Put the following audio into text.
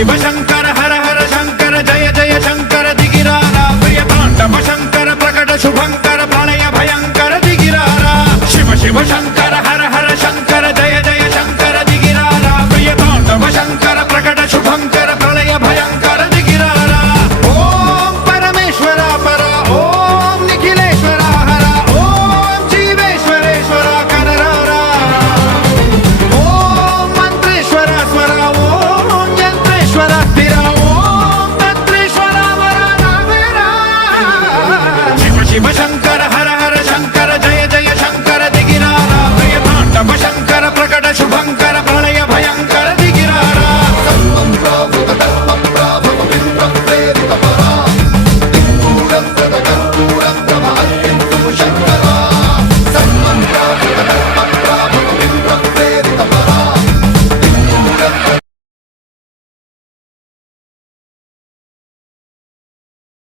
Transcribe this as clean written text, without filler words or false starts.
शिव शंकर हर हर शंकर जय जय शंकर दिगिरारा प्रिय तांडव शंकर प्रकट शुभंकर प्रलय भयंकर दिगिरारा शिव शिव शंकर